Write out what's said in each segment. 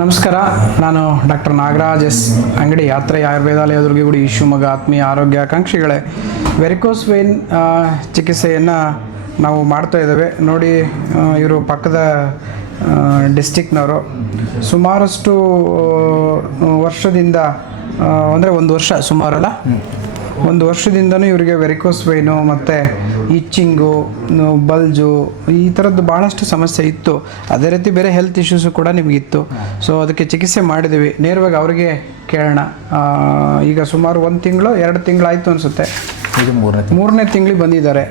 ನಮಸ್ಕಾರ. ನಾನು doctor Nagaraj S ಅಂಗಡಿ, ಯಾತ್ರೆ ಆಯುರ್ವೇದಾಲಯ ದುರ್ಗಿಗುಡಿ ಶಿವಮೊಗ್ಗ. ಆತ್ಮೀಯ ಆರೋಗ್ಯಾಕಾಂಕ್ಷಿಗಳೇ, ವೆರಿಕೋಸ್ ವೇನ್ ಚಿಕಿತ್ಸೆಯನ್ನು ನಾವು ಮಾಡ್ತಾ ಇದ್ದೇವೆ ನೋಡಿ. ಇವರು ಪಕ್ಕದ ಡಿಸ್ಟಿಕ್ನವರು. ಸುಮಾರಷ್ಟು ವರ್ಷದಿಂದ ಅಂದರೆ ಒಂದು ವರ್ಷ ಸುಮಾರಲ್ಲ, ಒಂದು ವರ್ಷದಿಂದನೂ ಇವರಿಗೆ ವೆರಿಕೋಸ್ ವೈನು ಮತ್ತು ಇಚ್ಚಿಂಗು, ಬಲ್ಜು, ಈ ಥರದ್ದು ಭಾಳಷ್ಟು ಸಮಸ್ಯೆ ಇತ್ತು. ಅದೇ ರೀತಿ ಬೇರೆ ಹೆಲ್ತ್ ಇಶ್ಯೂಸು ಕೂಡ ನಿಮಗಿತ್ತು. ಸೊ ಅದಕ್ಕೆ ಚಿಕಿತ್ಸೆ ಮಾಡಿದ್ದೀವಿ. ನೇರವಾಗಿ ಅವರಿಗೆ ಕೇಳೋಣ. ಈಗ ಸುಮಾರು 1 ತಿಂಗಳು 2 ತಿಂಗಳಾಯಿತು ಅನಿಸುತ್ತೆ, ಈಗ ಮೂರನೇ ತಿಂಗಳಿಗೆ ಬಂದಿದ್ದಾರೆ.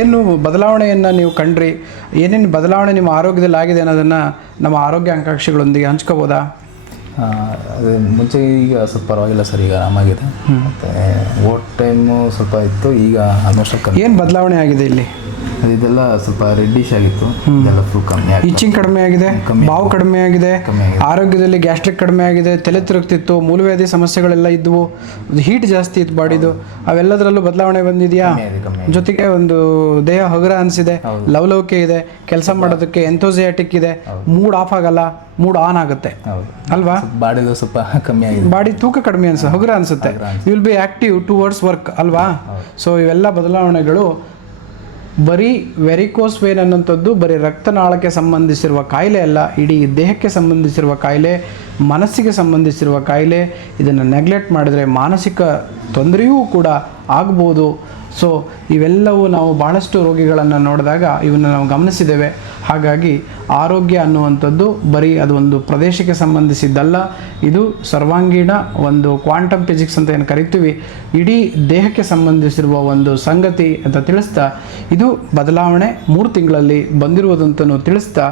ಏನು ಬದಲಾವಣೆಯನ್ನು ನೀವು ಕಂಡ್ರಿ, ಏನೇನು ಬದಲಾವಣೆ ನಿಮ್ಮ ಆರೋಗ್ಯದಲ್ಲಿ ಆಗಿದೆ ಅನ್ನೋದನ್ನು ನಮ್ಮ ಆರೋಗ್ಯ ಆಕಾಂಕ್ಷಿಗಳೊಂದಿಗೆ ಹಂಚ್ಕೋಬೋದಾ? ಅದು ಮುಂಚೆ ಈಗ ಸ್ವಲ್ಪ ಪರವಾಗಿಲ್ಲ ಸರ್, ಈಗ ಆರಾಮಾಗಿದೆ. ಮತ್ತು ಓಟ್ ಟೈಮು ಸ್ವಲ್ಪ ಇತ್ತು, ಈಗ ಆಲ್ಮೋಸ್ಟ್ ಕಮ್ಮಿ. ಏನು ಬದಲಾವಣೆ ಆಗಿದೆ ಇಲ್ಲಿ? ಇದೆಲ್ಲ ಸ್ವಲ್ಪ ರೆಡ್ಡಿಶ್ ಆಗಿತ್ತು, ಇದೆಲ್ಲ ಫುಲ್ ಕಮ್ಮಿ ಆಗಿದೆ. ಇಚ್ಚಿಂಗ್ ಕಡಿಮೆ ಆಗಿದೆ, ಬಾವು ಕಡಿಮೆ ಆಗಿದೆ, ಆರೋಗ್ಯದಲ್ಲಿ ಗ್ಯಾಸ್ಟ್ರಿಕ್ ಕಡಿಮೆ ಆಗಿದೆ, ತಲೆ ತಿರುಗ್ತಿತ್ತು, ಮೂಲವ್ಯಾಧಿ ಸಮಸ್ಯೆಗಳೆಲ್ಲ ಇದ್ವು, ಹೀಟ್ ಜಾಸ್ತಿ ಇತ್ತು ಬಾಡಿದು, ಅವೆಲ್ಲದರಲ್ಲೂ ಬದಲಾವಣೆ ಬಂದಿದೆಯಾ? ಜೊತೆಗೆ ಒಂದು ದೇಹ ಹಗುರ ಅನಿಸಿದೆ, ಲವಲವಿಕೆ ಇದೆ, ಕೆಲಸ ಮಾಡೋದಕ್ಕೆ ಎಂಥೋಸಿಯಾಟಿಕ್ ಇದೆ, ಮೂಡ್ ಆಫ್ ಆಗಲ್ಲ, ಮೂಡ್ ಆನ್ ಆಗುತ್ತೆ ಅಲ್ವಾ? ಬಾಡಿದು ಸ್ವಲ್ಪ ಕಮ್ಮಿ ಆಗಿದೆ, ಬಾಡಿ ತೂಕ ಕಡಿಮೆ ಹಗುರ ಅನಿಸುತ್ತೆ. You will be active towards work ಅಲ್ವಾ? ಸೊ ಇವೆಲ್ಲ ಬದಲಾವಣೆಗಳು ಬರೀ ವೆರಿಕೋಸ್ ವೇನ್ ಅನ್ನೋಂಥದ್ದು ಬರೀ ರಕ್ತನಾಳಕ್ಕೆ ಸಂಬಂಧಿಸಿರುವ ಕಾಯಿಲೆ ಅಲ್ಲ, ಇಡೀ ದೇಹಕ್ಕೆ ಸಂಬಂಧಿಸಿರುವ ಕಾಯಿಲೆ, ಮನಸ್ಸಿಗೆ ಸಂಬಂಧಿಸಿರುವ ಕಾಯಿಲೆ. ಇದನ್ನು ನೆಗ್ಲೆಕ್ಟ್ ಮಾಡಿದರೆ ಮಾನಸಿಕ ತೊಂದರೆಯೂ ಕೂಡ ಆಗ್ಬೋದು. ಸೊ ಇವೆಲ್ಲವೂ ನಾವು ಭಾಳಷ್ಟು ರೋಗಿಗಳನ್ನು ನೋಡಿದಾಗ ಇವನ್ನು ನಾವು ಗಮನಿಸಿದ್ದೇವೆ. ಹಾಗಾಗಿ ಆರೋಗ್ಯ ಅನ್ನುವಂಥದ್ದು ಬರೀ ಅದು ಒಂದು ಪ್ರದೇಶಕ್ಕೆ ಸಂಬಂಧಿಸಿದ್ದಲ್ಲ, ಇದು ಸರ್ವಾಂಗೀಣ ಒಂದು ಕ್ವಾಂಟಮ್ ಫಿಸಿಕ್ಸ್ ಅಂತ ಏನು ಕರಿತೀವಿ, ಇಡೀ ದೇಹಕ್ಕೆ ಸಂಬಂಧಿಸಿರುವ ಒಂದು ಸಂಗತಿ ಅಂತ ತಿಳಿಸ್ತಾ, ಇದು ಬದಲಾವಣೆ 3 ತಿಂಗಳಲ್ಲಿ ಬಂದಿರುವುದಂತನೂ ತಿಳಿಸ್ತಾ,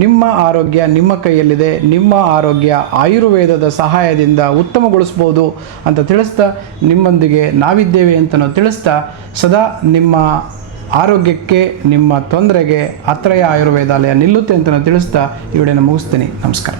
ನಿಮ್ಮ ಆರೋಗ್ಯ ನಿಮ್ಮ ಕೈಯಲ್ಲಿದೆ, ನಿಮ್ಮ ಆರೋಗ್ಯ ಆಯುರ್ವೇದದ ಸಹಾಯದಿಂದ ಉತ್ತಮಗೊಳಿಸ್ಬೋದು ಅಂತ ತಿಳಿಸ್ತಾ, ನಿಮ್ಮೊಂದಿಗೆ ನಾವಿದ್ದೇವೆ ಅಂತಲೂ ತಿಳಿಸ್ತಾ, ಸದಾ ನಿಮ್ಮ ಆರೋಗ್ಯಕ್ಕೆ, ನಿಮ್ಮ ತೊಂದರೆಗೆ ಆತ್ರೇಯ ಆಯುರ್ವೇದಾಲಯ ನಿಲ್ಲುತ್ತೆ ಅಂತಲೂ ತಿಳಿಸ್ತಾ ಈ ವಿಡಿಯೋನ ಮುಗಿಸ್ತೀನಿ. ನಮಸ್ಕಾರ.